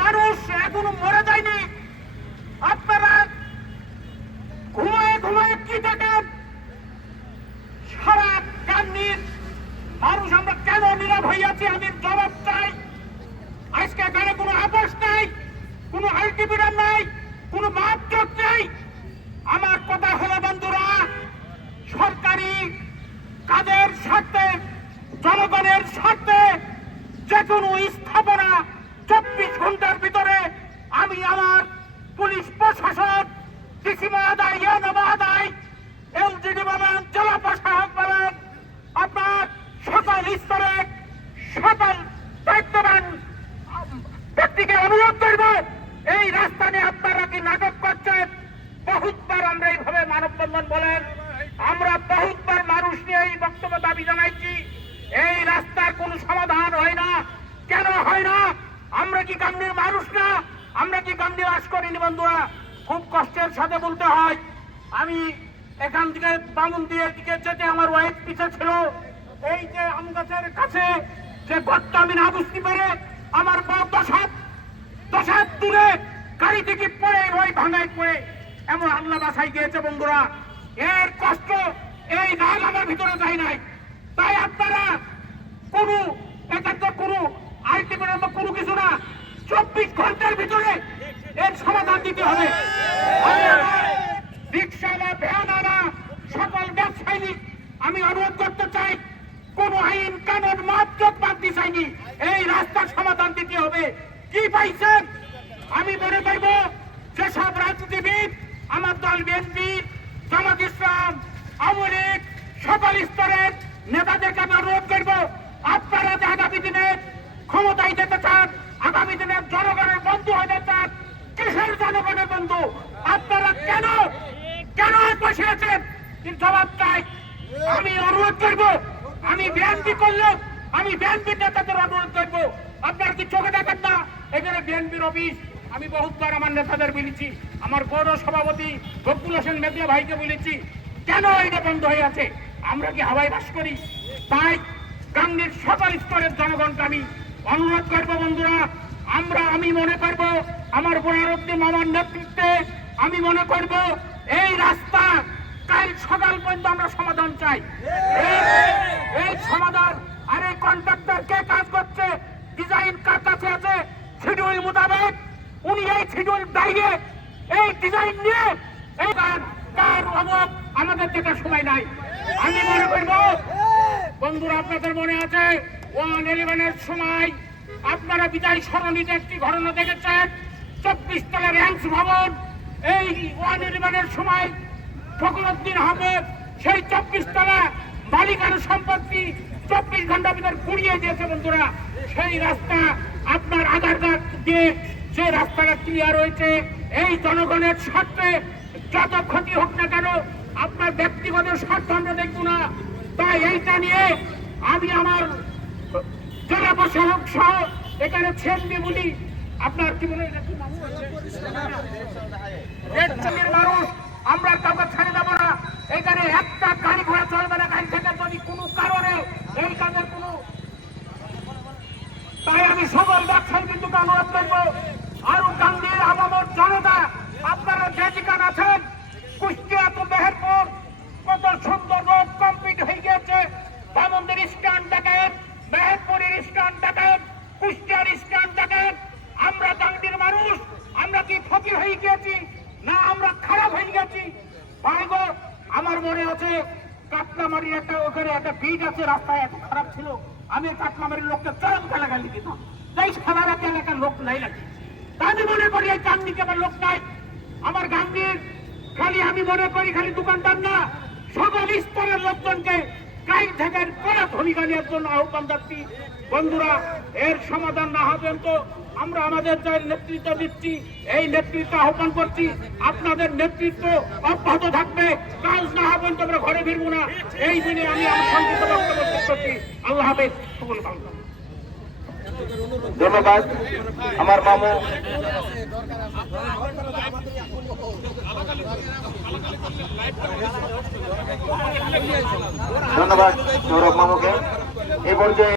মানুষ এখনও মরে যায়নি। আপনারা ঘুমায় ঘুমায় কি দেখেন? সারা কান্নির মানুষ আমরা কেন নীরব হইয়াছি? আমি জবাব চাই। আজকে এখানে কোনো আপোষ নাই, কোনো আলটিমেটাম নাই, কোনো মাপজোক নাই। আমার কথা হলো, বন্ধুরা, সরকারি কাজের স্বার্থে, জনগণের স্বার্থে যে কোনো স্থাপনা চব্বিশ ঘণ্টার ভিতরে আমি আমার পুলিশ প্রশাসন ইয়েন মহোদয় এলজিডি বলেন জেলা প্রশাসক বলেন, আপনার সকল স্তরে সকল দায়িত্ববান ব্যক্তিকে অনুরোধ করব, এই রাস্তা নিয়ে আপনারা কি নাটক করছেন? বহুতবার আমরা এইভাবে মানববন্ধন বলেন, আমরা বহুতবার মানুষ নিয়ে এই বক্তব্য দাবি জানাইছি, এই রাস্তার কোনো সমাধান হয় না। কেন হয় না? আমরা কি গান্ধীর মানুষ না? আমরা কি গান্ধী বাস করিনি বন্ধুরা? খুব কষ্টের সাথে বলতে হয়, আমি এখান থেকে বামুন দিয়ে দিকে যেতে আমার ওয়াইফ পিছে ছিল। এই যে আম গাছের কাছে যে গর্ত আমি না বুঝতে পেরে আমার বউ দশাত দশাত দূরে গাড়ি থেকে পড়ে ওই ভাঙায় পড়ে এমন আল্লাহ বাসায় গিয়েছে বন্ধুরা। এর কষ্ট এই রাগ আমার ভিতরে যায় নাই। তাই আপনারা কোনো এটা তো কোনো আলটিমেটাম বা কোনো কিছু না, চব্বিশ ঘণ্টার ভিতরে দিতে হবে। আমি আমার রিক্সা বা ভ্যান আনা সকল ব্যবসায়ী, আমি অনুরোধ করতে চাই, কোন আইন, কানুন মাপজোক বাদতে চাইনি এই রাস্তার সমাধান দিতে হবে। কি পাইছেন? আমি মনে করব, যেসব রাজনীতিবিদ, আমার দল বিএনপি, জামাত ইসলাম, আওয়ামী লীগ, সকল স্তরের নেতাদেরকে আমি অনুরোধ করব, আপনারা যে আগামী দিনে ক্ষমতায় যেতে চান, আগামী দিনে জনগণের বন্ধু হতে চান কিসের বন্ধু আপনারা কেন কেন বসে আছেন? জবাব চাই, আমি অনুরোধ করব, আমি বিএনপি করলে আমি বিএনপির নেতাদের অনুরোধ করব। আপনার কি চোখে দেখেন না? এখানে বিএনপির অফিস, আমি বহুতবার আমার নেতাদের বলেছি, আমার গৌর সভাপতি বকুল হোসেন মেদিয়া ভাইকে বলেছি, কেন এটা বন্ধ হয়ে আছে? আমরা কি হাওয়ায় বাস করি? তাই গাঙ্গের সকল স্তরের জনগণকে আমি অনুরোধ করব বন্ধুরা আমরা, আমি মনে করব আমার বোনারদ্দিন মামার নেতৃত্বে, আমি মনে করব এই রাস্তা কাল সকাল পর্যন্ত আমরা সমাধান চাই। এই- সমাধান আর এই কন্ট্রাক্টর কে কাজ করছে ডিজাইন কার কাছে আছে? শিডিউল মোতাবেক। উনি এই শিডিউল বাইরে এই ডিজাইন নিয়ে এই কার অভাব আমাদের দেখার সময় নাই। আমি মনে করব, বন্ধুরা আপনাদের মনে আছে ওয়ান ইলেভেনের সময় আপনারা বিদায় সরণিতে একটি ঘটনা দেখেছেন। চব্বিশ তলা র্যাঙ্কস ভবন, এই ইলেভেনের সময় ফখরুদ্দিন আহমেদ সেই চব্বিশ তলা মালিকানা সম্পত্তি চব্বিশ ঘণ্টা ভিতর পুড়িয়ে দিয়েছে বন্ধুরা। সেই রাস্তা আপনার আধার কার্ড দিয়ে যে রাস্তাটা ক্লিয়ার হয়েছে, এই জনগণের স্বার্থে যত ক্ষতি হোক না কেন আপনার ব্যক্তিগত স্বার্থ আমরা দেখব না। তাই এইটা নিয়ে আমি আমার জেলা প্রশাসক সহ এখানে ছেন্দি বলি আপনার কি বলে মানুষ, আমরা কাউকে ছেড়ে দেবো না। এখানে একটা গাড়ি ঘোড়া চলবে না, গাড়ি থেকে যদি কোনো কারণে এই কাজের কোনো তাই আমি সকল ব্যবসায়ী কিন্তু অনুরোধ করব আরও গান্ধীর আবামর জনতা, আপনারা যে যেখানে আছেন, কুষ্টিয়া তো মেহেরপুর কত সুন্দর রোড কমপ্লিট হয়ে গেছে বামন্দির স্ট্যান্ড দেখেন মেহেরপুরের স্ট্যান্ড দেখেন কুষ্টিয়ার স্ট্যান্ড দেখেন আমরা গান্ধীর মানুষ আমরা কি ফকির হয়ে গিয়েছি না আমরা খারাপ হয়ে গেছি ভাই গো, আমার মনে আছে? কাটলামারির একটা, ওখানে একটা বিট আছে, রাস্তায় এত খারাপ ছিল। আমি কাটলামারির লোককে চরম গালাগালি দিতাম। তাই সাধারণ এলাকার লোক নাই নাকি? আমি মনে করি এই গান্ধীকে আমার লোক নাই। আমার গান্ধীর খালি আমি মনে করি খালি দোকানদার না। সকল স্তরের লোকজনকে কাইল থেকে কড়া ভূমিকা নেওয়ার জন্য আহ্বান যাচ্ছি বন্ধুরা, এর সমাধান না হবেন তো আমরা আমাদের যে নেতৃত্ব দিচ্ছি, এই নেতৃত্ব আহ্বান করছি, আপনাদের নেতৃত্ব অব্যাহত থাকবে। কাজ না হবেন তো আমরা ঘরে ফিরবো না। এই দিনে আমি আমার সংক্ষিপ্ত বক্তব্য শেষ করছি। আল্লাহ হাফেজ। ধন্যবাদ। আমার মামু। ধন্যবাদ সৌরভ মামুকে। এই পর্যায়ে